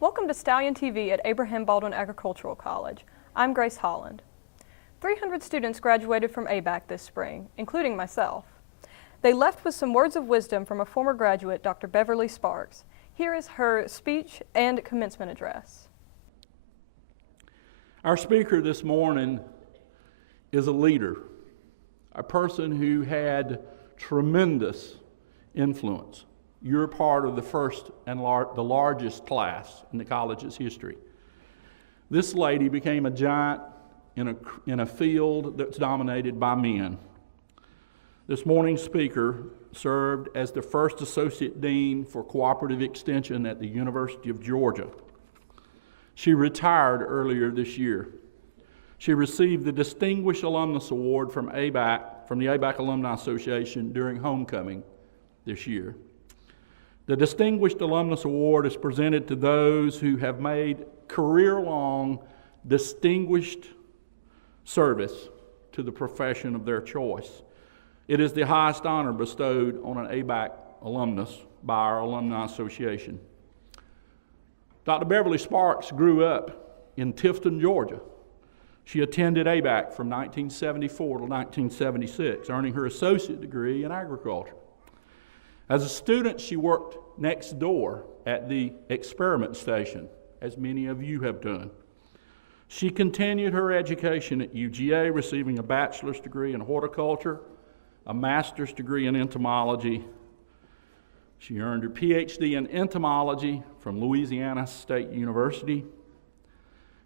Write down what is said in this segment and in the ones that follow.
Welcome to Stallion TV at Abraham Baldwin Agricultural College. I'm Grace Holland. 300 students graduated from ABAC this spring, including myself. They left with some words of wisdom from a former graduate, Dr. Beverly Sparks. Here is her speech and commencement address. Our speaker this morning is a leader, a person who had tremendous influence. You're part of the first and the largest class in the college's history. This lady became a giant in a field that's dominated by men. This morning's speaker served as the first Associate Dean for Cooperative Extension at the University of Georgia. She retired earlier this year. She received the Distinguished Alumnus Award from the ABAC Alumni Association during homecoming this year. The Distinguished Alumnus Award is presented to those who have made career-long, distinguished service to the profession of their choice. It is the highest honor bestowed on an ABAC alumnus by our Alumni Association. Dr. Beverly Sparks grew up in Tifton, Georgia. She attended ABAC from 1974 to 1976, earning her associate degree in agriculture. As a student, she worked next door at the experiment station, as many of you have done. She continued her education at UGA, receiving a bachelor's degree in horticulture, a master's degree in entomology. She earned her PhD in entomology from Louisiana State University.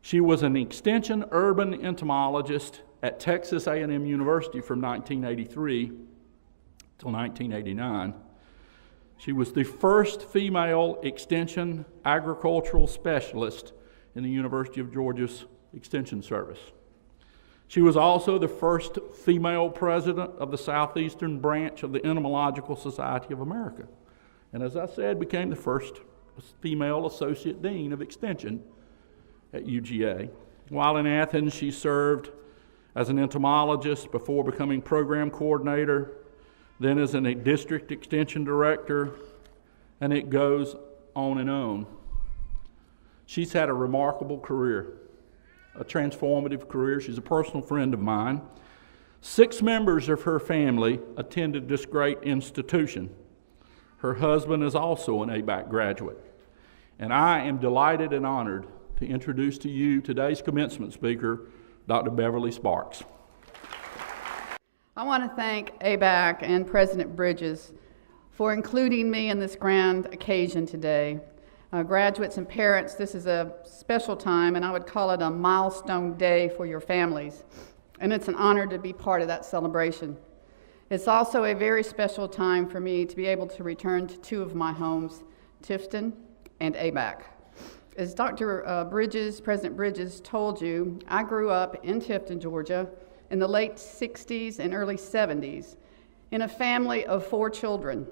She was an extension urban entomologist at Texas A&M University from 1983 till 1989. She was the first female extension agricultural specialist in the University of Georgia's Extension Service. She was also the first female president of the Southeastern branch of the Entomological Society of America. And as I said, became the first female associate dean of extension at UGA. While in Athens, she served as an entomologist before becoming program coordinator, then as a district extension director, and it goes on and on. She's had a remarkable career, a transformative career. She's a personal friend of mine. 6 members of her family attended this great institution. Her husband is also an ABAC graduate. And I am delighted and honored to introduce to you today's commencement speaker, Dr. Beverly Sparks. I want to thank ABAC and President Bridges for including me in this grand occasion today. Graduates and parents, this is a special time, and I would call it a milestone day for your families. And it's an honor to be part of that celebration. It's also a very special time for me to be able to return to 2 of my homes, Tifton and ABAC. As Dr. President Bridges told you, I grew up in Tifton, Georgia, in the late 60s and early 70s, in a family of 4 children.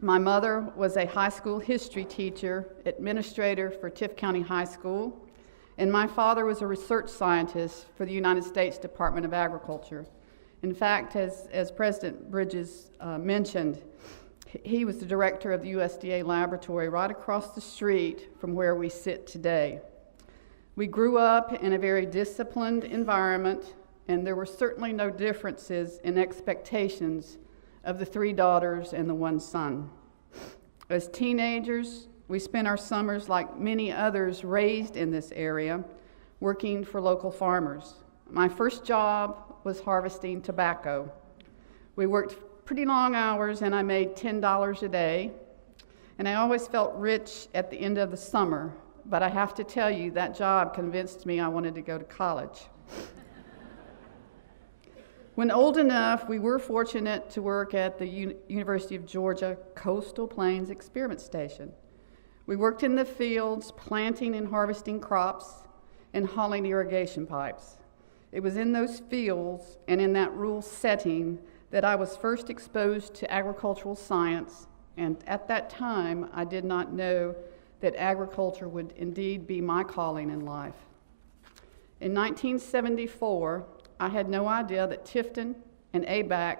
My mother was a high school history teacher, administrator for Tift County High School, and my father was a research scientist for the United States Department of Agriculture. In fact, as President Bridges mentioned, he was the director of the USDA laboratory right across the street from where we sit today. We grew up in a very disciplined environment, and there were certainly no differences in expectations of the 3 daughters and the 1 son. As teenagers, we spent our summers like many others raised in this area, working for local farmers. My first job was harvesting tobacco. We worked pretty long hours, and I made $10 a day, and I always felt rich at the end of the summer, but I have to tell you, that job convinced me I wanted to go to college. When old enough, we were fortunate to work at the University of Georgia Coastal Plains Experiment Station. We worked in the fields, planting and harvesting crops and hauling irrigation pipes. It was in those fields and in that rural setting that I was first exposed to agricultural science, and at that time, I did not know that agriculture would indeed be my calling in life. In 1974, I had no idea that Tifton and ABAC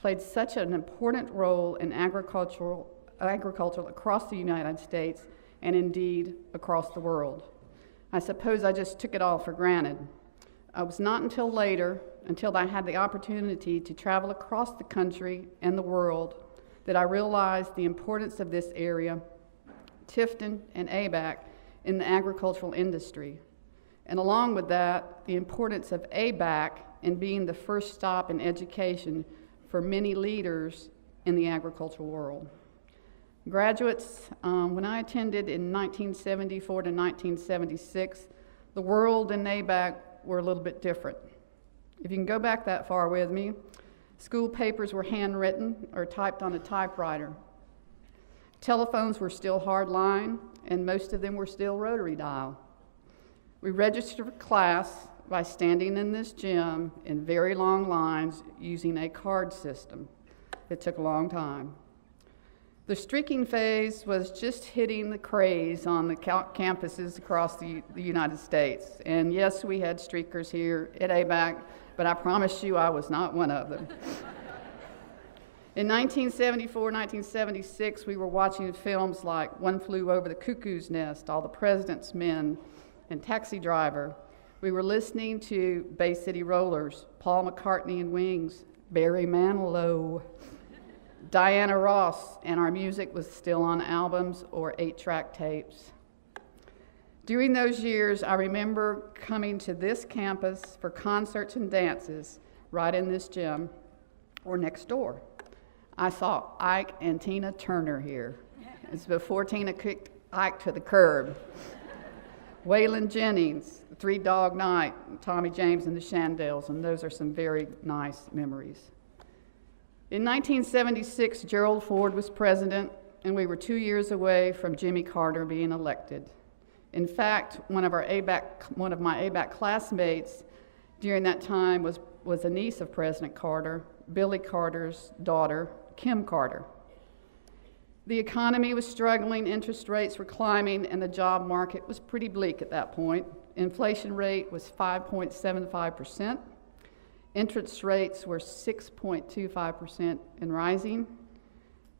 played such an important role in agriculture across the United States and indeed across the world. I suppose I just took it all for granted. It was not until later, until I had the opportunity to travel across the country and the world, that I realized the importance of this area, Tifton and ABAC, in the agricultural industry. And along with that, the importance of ABAC in being the first stop in education for many leaders in the agricultural world. Graduates, when I attended in 1974 to 1976, the world and ABAC were a little bit different. If you can go back that far with me, school papers were handwritten or typed on a typewriter. Telephones were still hardline, and most of them were still rotary dial. We registered for class by standing in this gym in very long lines using a card system. It took a long time. The streaking phase was just hitting the craze on the campuses across the United States. And yes, we had streakers here at ABAC, but I promise you I was not one of them. In 1974, 1976, we were watching films like One Flew Over the Cuckoo's Nest, All the President's Men, and Taxi Driver. We were listening to Bay City Rollers, Paul McCartney and Wings, Barry Manilow, Diana Ross, and our music was still on albums or 8-track tapes. During those years, I remember coming to this campus for concerts and dances right in this gym or next door. I saw Ike and Tina Turner here. It's before Tina kicked Ike to the curb. Waylon Jennings, Three Dog Night, Tommy James and the Shandells, and those are some very nice memories. In 1976, Gerald Ford was president, and we were 2 years away from Jimmy Carter being elected. In fact, one of my ABAC classmates during that time was a niece of President Carter, Billy Carter's daughter, Kim Carter. The economy was struggling, interest rates were climbing, and the job market was pretty bleak at that point. Inflation rate was 5.75%. Interest rates were 6.25% and rising.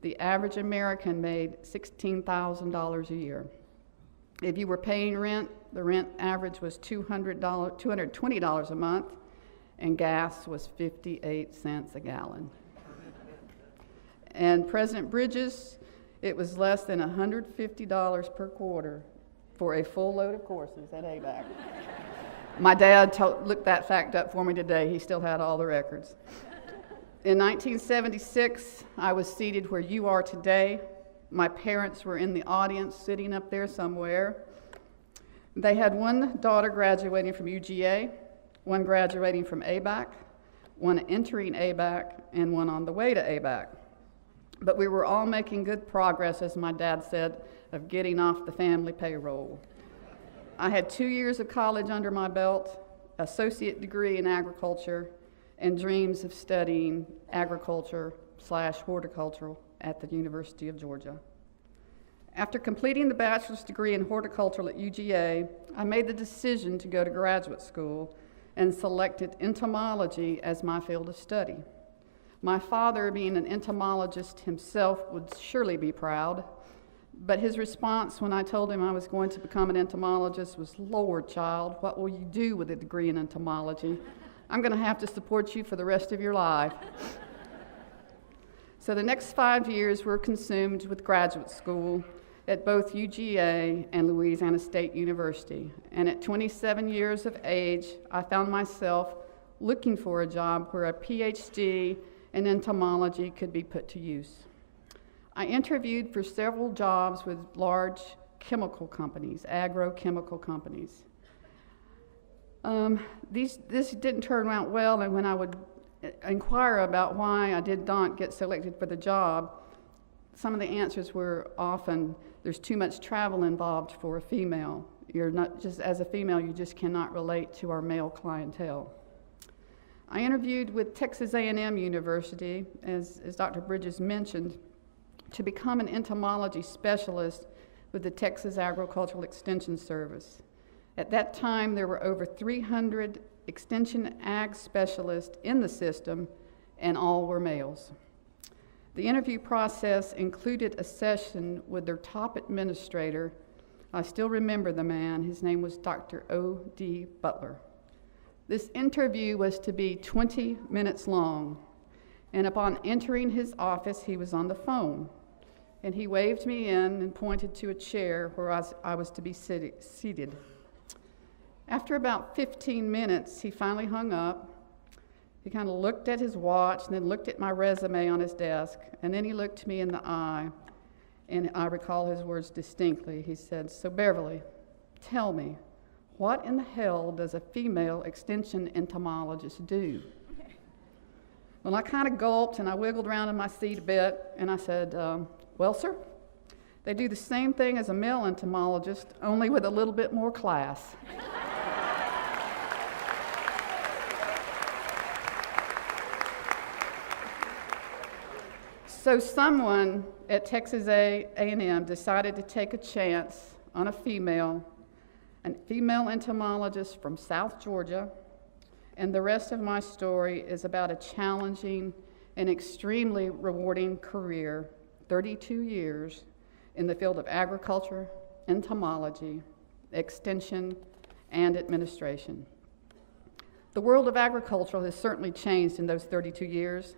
The average American made $16,000 a year. If you were paying rent, the rent average was $220 a month, and gas was 58 cents a gallon. And President Bridges, it was less than $150 per quarter for a full load of courses at ABAC. My dad looked that fact up for me today. He still had all the records. In 1976, I was seated where you are today. My parents were in the audience, sitting up there somewhere. They had one daughter graduating from UGA, one graduating from ABAC, one entering ABAC, and one on the way to ABAC. But we were all making good progress, as my dad said, of getting off the family payroll. I had 2 years of college under my belt, associate degree in agriculture, and dreams of studying agriculture/horticultural at the University of Georgia. After completing the bachelor's degree in horticulture at UGA, I made the decision to go to graduate school and selected entomology as my field of study. My father, being an entomologist himself, would surely be proud, but his response when I told him I was going to become an entomologist was, "Lord, child, what will you do with a degree in entomology? I'm going to have to support you for the rest of your life." So the next 5 years were consumed with graduate school at both UGA and Louisiana State University. And at 27 years of age, I found myself looking for a job where a PhD in entomology could be put to use. I interviewed for several jobs with large chemical companies, agrochemical companies. This didn't turn out well, and when I would inquire about why I did not get selected for the job, some of the answers were often, there's too much travel involved for a female. You're not just, as a female, you just cannot relate to our male clientele. I interviewed with Texas A&M University, as Dr. Bridges mentioned, to become an entomology specialist with the Texas Agricultural Extension Service. At that time, there were over 300 extension ag specialists in the system, and all were males. The interview process included a session with their top administrator I still remember the man. His name was Dr. O.D. Butler. This interview was to be 20 minutes long, and upon entering his office, he was on the phone, and he waved me in and pointed to a chair where I was to be seated. After about 15 minutes, he finally hung up. He kind of looked at his watch and then looked at my resume on his desk, and then he looked me in the eye, and I recall his words distinctly. He said, "So Beverly, tell me, what in the hell does a female extension entomologist do?" Well, I kind of gulped and I wiggled around in my seat a bit, and I said, "Well, sir, they do the same thing as a male entomologist, only with a little bit more class." So someone at Texas A&M decided to take a chance on a female entomologist from South Georgia, and the rest of my story is about a challenging and extremely rewarding career, 32 years, in the field of agriculture, entomology, extension, and administration. The world of agriculture has certainly changed in those 32 years.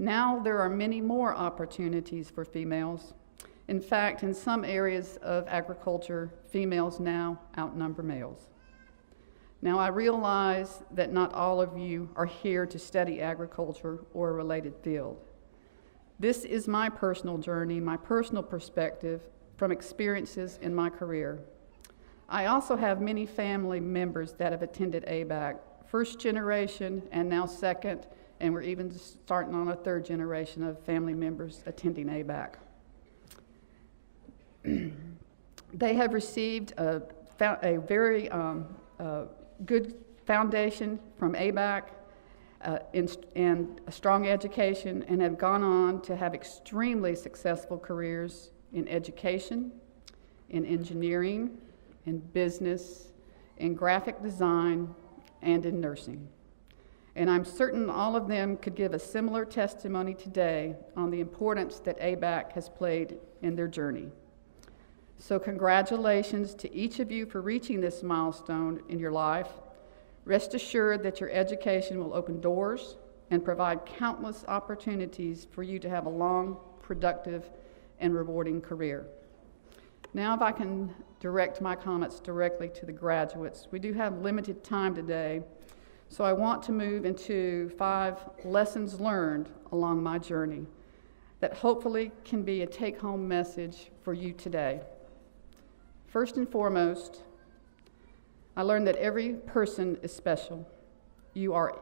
Now there are many more opportunities for females. In fact, in some areas of agriculture, females now outnumber males. Now I realize that not all of you are here to study agriculture or a related field. This is my personal journey, my personal perspective from experiences in my career. I also have many family members that have attended ABAC, first generation and now second, and we're even starting on a third generation of family members attending ABAC. They have received a very good foundation from ABAC and a strong education, and have gone on to have extremely successful careers in education, in engineering, in business, in graphic design, and in nursing. And I'm certain all of them could give a similar testimony today on the importance that ABAC has played in their journey. So congratulations to each of you for reaching this milestone in your life. Rest assured that your education will open doors and provide countless opportunities for you to have a long, productive, and rewarding career. Now if I can direct my comments directly to the graduates. We do have limited time today, so I want to move into 5 lessons learned along my journey that hopefully can be a take-home message for you today. First and foremost, I learned that every person is special. You are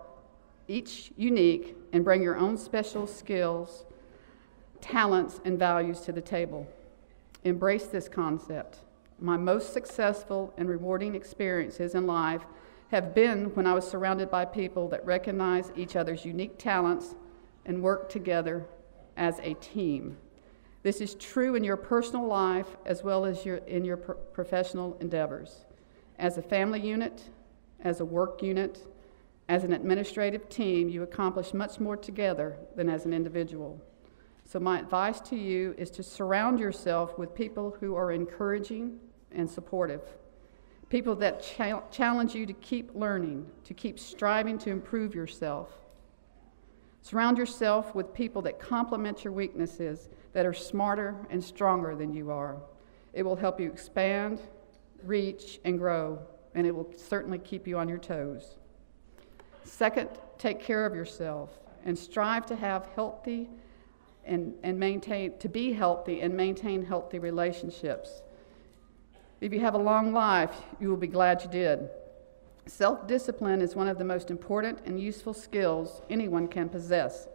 each unique and bring your own special skills, talents, and values to the table. Embrace this concept. My most successful and rewarding experiences in life have been when I was surrounded by people that recognize each other's unique talents and work together as a team. This is true in your personal life as well as in your professional endeavors. As a family unit, as a work unit, as an administrative team, you accomplish much more together than as an individual. So my advice to you is to surround yourself with people who are encouraging and supportive. People that challenge you to keep learning, to keep striving to improve yourself. Surround yourself with people that complement your weaknesses, that are smarter and stronger than you are. It will help you expand, reach, and grow, and it will certainly keep you on your toes. Second, take care of yourself and strive to have healthy and maintain healthy relationships. If you have a long life, you will be glad you did. Self-discipline is one of the most important and useful skills anyone can possess.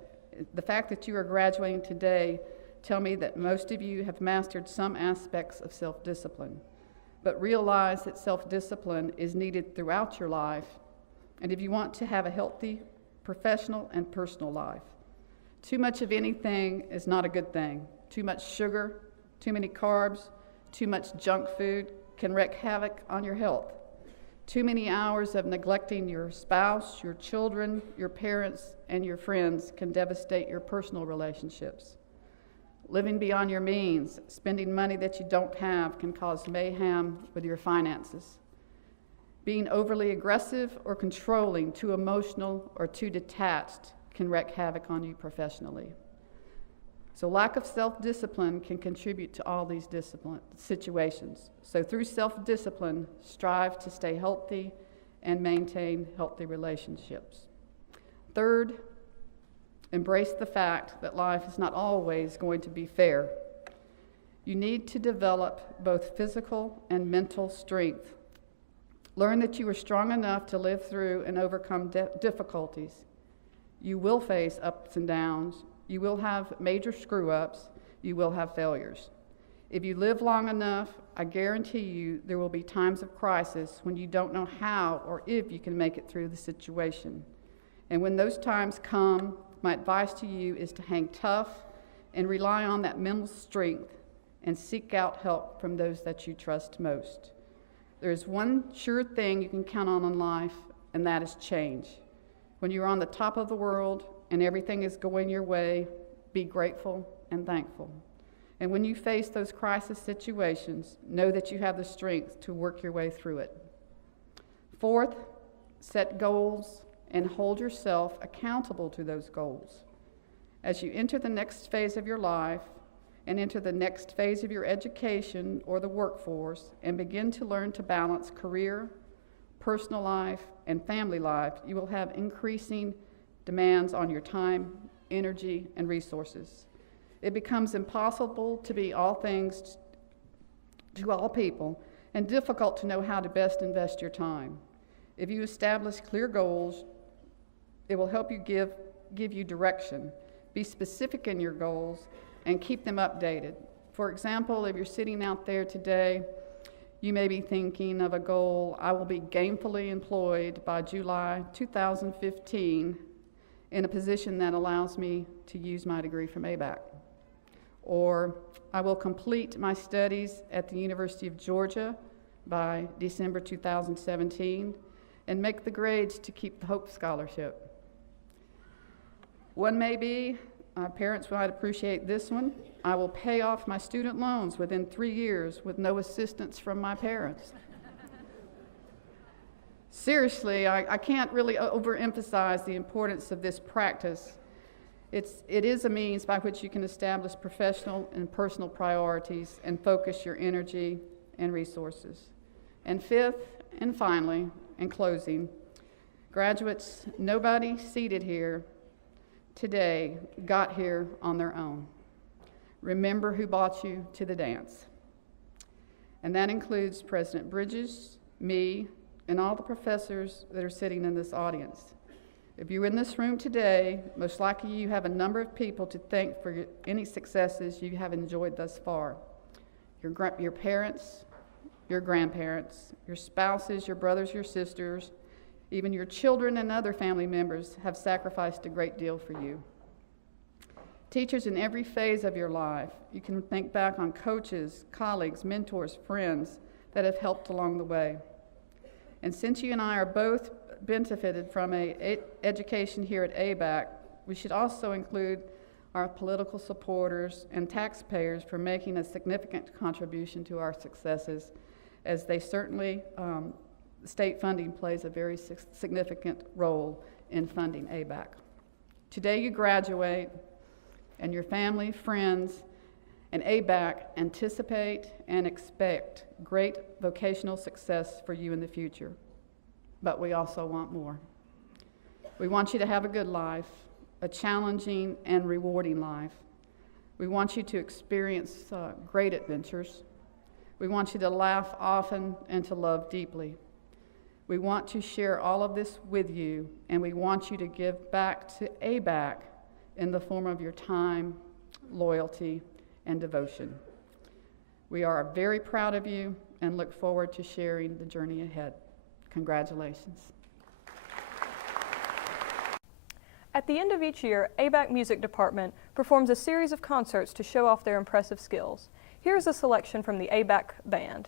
The fact that you are graduating today tell me that most of you have mastered some aspects of self-discipline. But realize that self-discipline is needed throughout your life, and if you want to have a healthy professional and personal life. Too much of anything is not a good thing. Too much sugar, too many carbs, too much junk food can wreak havoc on your health. Too many hours of neglecting your spouse, your children, your parents, and your friends can devastate your personal relationships. Living beyond your means, spending money that you don't have can cause mayhem with your finances. Being overly aggressive or controlling, too emotional or too detached can wreak havoc on you professionally. So lack of self-discipline can contribute to all these situations. So through self-discipline, strive to stay healthy and maintain healthy relationships. Third, embrace the fact that life is not always going to be fair. You need to develop both physical and mental strength. Learn that you are strong enough to live through and overcome difficulties. You will face ups and downs. You will have major screw-ups. You will have failures. If you live long enough, I guarantee you there will be times of crisis when you don't know how or if you can make it through the situation. And when those times come, my advice to you is to hang tough and rely on that mental strength and seek out help from those that you trust most. There is one sure thing you can count on in life, and that is change. When you're on the top of the world and everything is going your way, be grateful and thankful. And when you face those crisis situations, know that you have the strength to work your way through it. Fourth, set goals and hold yourself accountable to those goals. As you enter the next phase of your life and enter the next phase of your education or the workforce and begin to learn to balance career, personal life, and family life, you will have increasing demands on your time, energy, and resources. It becomes impossible to be all things to all people and difficult to know how to best invest your time. If you establish clear goals, it will help you give you direction. Be specific in your goals and keep them updated. For example, if you're sitting out there today, you may be thinking of a goal, I will be gainfully employed by July 2015 in a position that allows me to use my degree from ABAC. Or I will complete my studies at the University of Georgia by December 2017 and make the grades to keep the Hope Scholarship. One may be, parents might appreciate this one, I will pay off my student loans within 3 years with no assistance from my parents. Seriously, I can't really overemphasize the importance of this practice. It is a means by which you can establish professional and personal priorities and focus your energy and resources. And fifth, and finally, in closing, graduates, nobody seated here today got here on their own. Remember who brought you to the dance. And that includes President Bridges, me, and all the professors that are sitting in this audience. If you're in this room today, most likely you have a number of people to thank for any successes you have enjoyed thus far. Your parents, your grandparents, your spouses, your brothers, your sisters, even your children and other family members have sacrificed a great deal for you. Teachers in every phase of your life, you can think back on coaches, colleagues, mentors, friends that have helped along the way. And since you and I are both benefited from an education here at ABAC, we should also include our political supporters and taxpayers for making a significant contribution to our successes, as they certainly, state funding plays a very significant role in funding ABAC. Today you graduate, and your family, friends, and ABAC anticipate and expect great vocational success for you in the future. But we also want more. We want you to have a good life, a challenging and rewarding life. We want you to experience great adventures. We want you to laugh often and to love deeply. We want to share all of this with you, and we want you to give back to ABAC in the form of your time, loyalty, and devotion. We are very proud of you and look forward to sharing the journey ahead. Congratulations. At the end of each year, ABAC Music Department performs a series of concerts to show off their impressive skills. Here's a selection from the ABAC Band.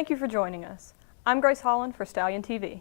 Thank you for joining us. I'm Grace Holland for Stallion TV.